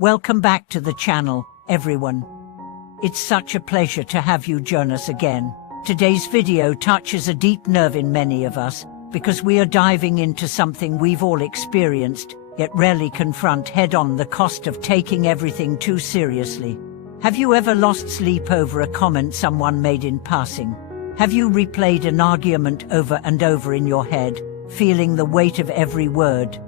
Welcome back to the channel, everyone. It's such a pleasure to have you join us again. Today's video touches a deep nerve in many of us, because we are diving into something we've all experienced, yet rarely confront head-on: the cost of taking everything too seriously. Have you ever lost sleep over a comment someone made in passing? Have you replayed an argument over and over in your head, feeling the weight of every word?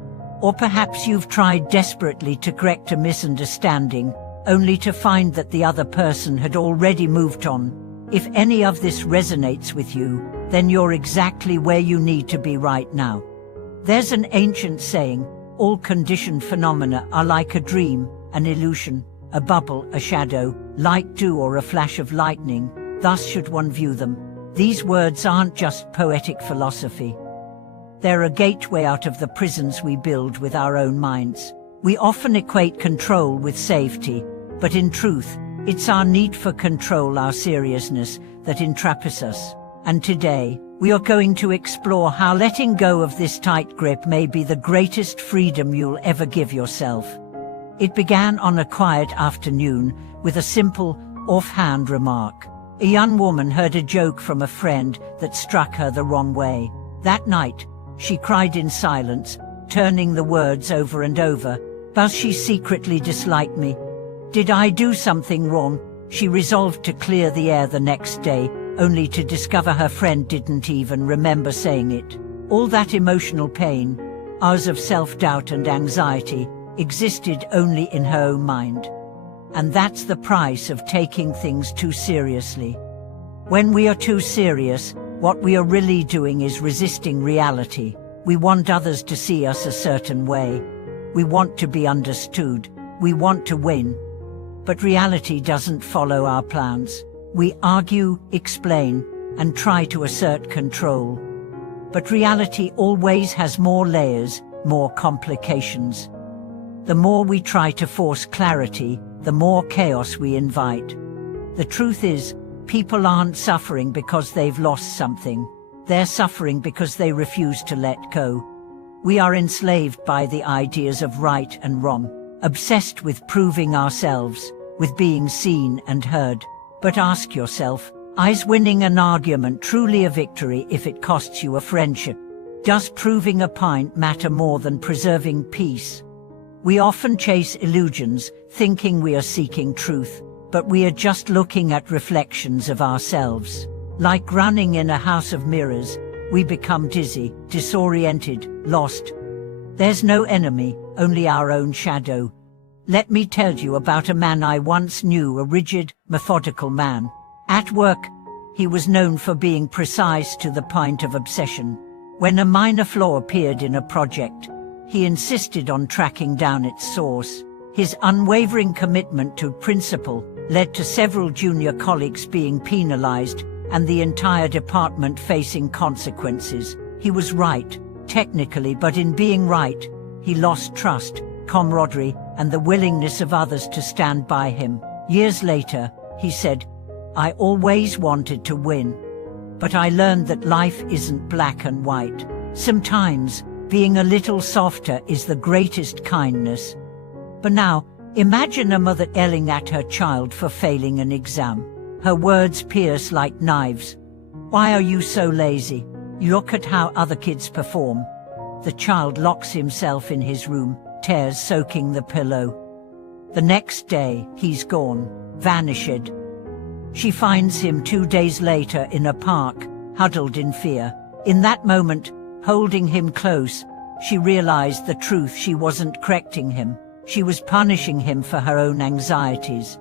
Or perhaps you've tried desperately to correct a misunderstanding, only to find that the other person had already moved on. If any of this resonates with you, then you're exactly where you need to be right now. There's an ancient saying, all conditioned phenomena are like a dream, an illusion, a bubble, a shadow, light dew or a flash of lightning, thus should one view them. These words aren't just poetic philosophy. They're a gateway out of the prisons we build with our own minds. We often equate control with safety, but in truth, it's our need for control, our seriousness, that entraps us. And today, we are going to explore how letting go of this tight grip may be the greatest freedom you'll ever give yourself. It began on a quiet afternoon with a simple, offhand remark. A young woman heard a joke from a friend that struck her the wrong way. That night, she cried in silence, turning the words over and over. "Does she secretly dislike me? Did I do something wrong?" She resolved to clear the air the next day, only to discover her friend didn't even remember saying it. All that emotional pain, hours of self-doubt and anxiety, existed only in her own mind. And that's the price of taking things too seriously. When we are too serious, what we are really doing is resisting reality. We want others to see us a certain way. We want to be understood. We want to win. But reality doesn't follow our plans. We argue, explain, and try to assert control. But reality always has more layers, more complications. The more we try to force clarity, the more chaos we invite. The truth is, people aren't suffering because they've lost something. They're suffering because they refuse to let go. We are enslaved by the ideas of right and wrong, obsessed with proving ourselves, with being seen and heard. But ask yourself, is winning an argument truly a victory if it costs you a friendship? Does proving a point matter more than preserving peace? We often chase illusions, thinking we are seeking truth, but we are just looking at reflections of ourselves. Like running in a house of mirrors, we become dizzy, disoriented, lost. There's no enemy, only our own shadow. Let me tell you about a man I once knew, a rigid, methodical man. At work, he was known for being precise to the point of obsession. When a minor flaw appeared in a project, he insisted on tracking down its source. His unwavering commitment to principle led to several junior colleagues being penalized and the entire department facing consequences. He was right, technically, but in being right, he lost trust, camaraderie, and the willingness of others to stand by him. Years later, he said, "I always wanted to win. But I learned that life isn't black and white. Sometimes, being a little softer is the greatest kindness." But now, imagine a mother yelling at her child for failing an exam. Her words pierce like knives. "Why are you so lazy? Look at how other kids perform." The child locks himself in his room, tears soaking the pillow. The next day, he's gone, vanished. She finds him 2 days later in a park, huddled in fear. In that moment, holding him close, she realized the truth. She wasn't correcting him. She was punishing him for her own anxieties.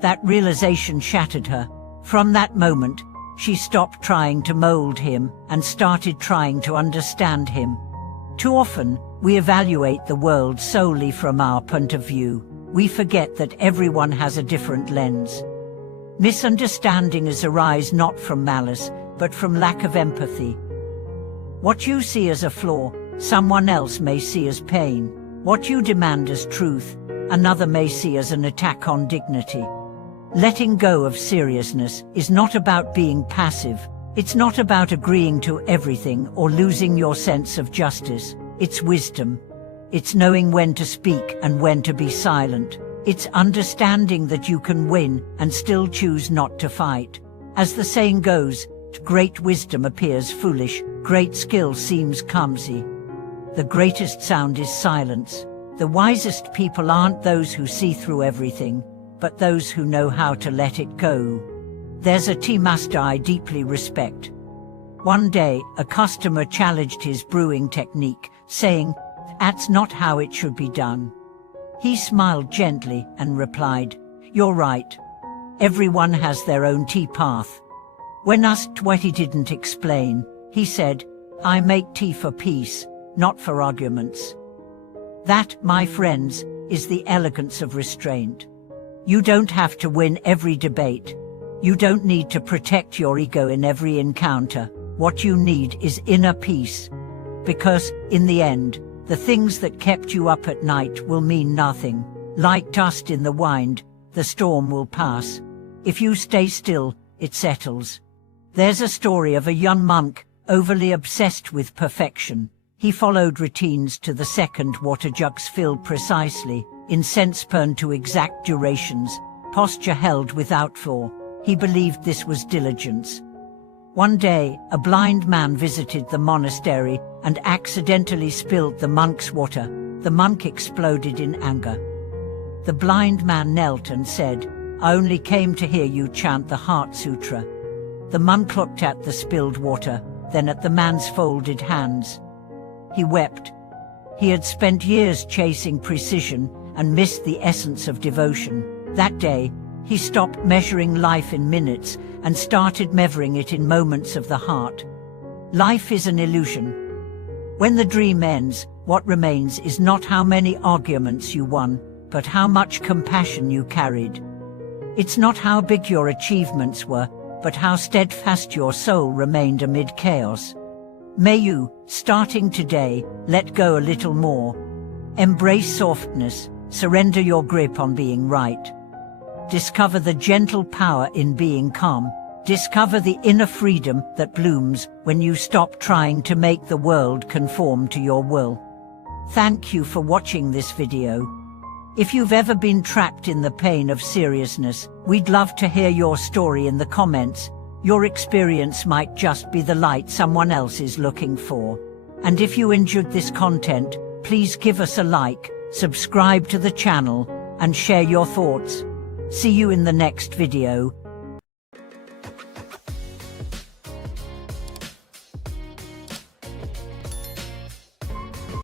That realization shattered her. From that moment, she stopped trying to mold him and started trying to understand him. Too often, we evaluate the world solely from our point of view. We forget that everyone has a different lens. Misunderstandings arise not from malice, but from lack of empathy. What you see as a flaw, someone else may see as pain. What you demand as truth, another may see as an attack on dignity. Letting go of seriousness is not about being passive. It's not about agreeing to everything or losing your sense of justice. It's wisdom. It's knowing when to speak and when to be silent. It's understanding that you can win and still choose not to fight. As the saying goes, great wisdom appears foolish, great skill seems clumsy. The greatest sound is silence. The wisest people aren't those who see through everything, but those who know how to let it go. There's a tea master I deeply respect. One day, a customer challenged his brewing technique, saying, "That's not how it should be done." He smiled gently and replied, "You're right. Everyone has their own tea path." When asked what he didn't explain, he said, "I make tea for peace, not for arguments." That, my friends, is the elegance of restraint. You don't have to win every debate. You don't need to protect your ego in every encounter. What you need is inner peace. Because, in the end, the things that kept you up at night will mean nothing. Like dust in the wind, the storm will pass. If you stay still, it settles. There's a story of a young monk, overly obsessed with perfection. He followed routines to the second, water jugs filled precisely, incense burned to exact durations, posture held without flaw. He believed this was diligence. One day, a blind man visited the monastery and accidentally spilled the monk's water. The monk exploded in anger. The blind man knelt and said, "I only came to hear you chant the Heart Sutra." The monk looked at the spilled water, then at the man's folded hands. He wept. He had spent years chasing precision and missed the essence of devotion. That day, he stopped measuring life in minutes and started measuring it in moments of the heart. Life is an illusion. When the dream ends, what remains is not how many arguments you won, but how much compassion you carried. It's not how big your achievements were, but how steadfast your soul remained amid chaos. May you, starting today, let go a little more. Embrace softness, surrender your grip on being right. Discover the gentle power in being calm. Discover the inner freedom that blooms when you stop trying to make the world conform to your will. Thank you for watching this video. If you've ever been trapped in the pain of seriousness, we'd love to hear your story in the comments. Your experience might just be the light someone else is looking for. And if you enjoyed this content, please give us a like, subscribe to the channel, and share your thoughts. See you in the next video.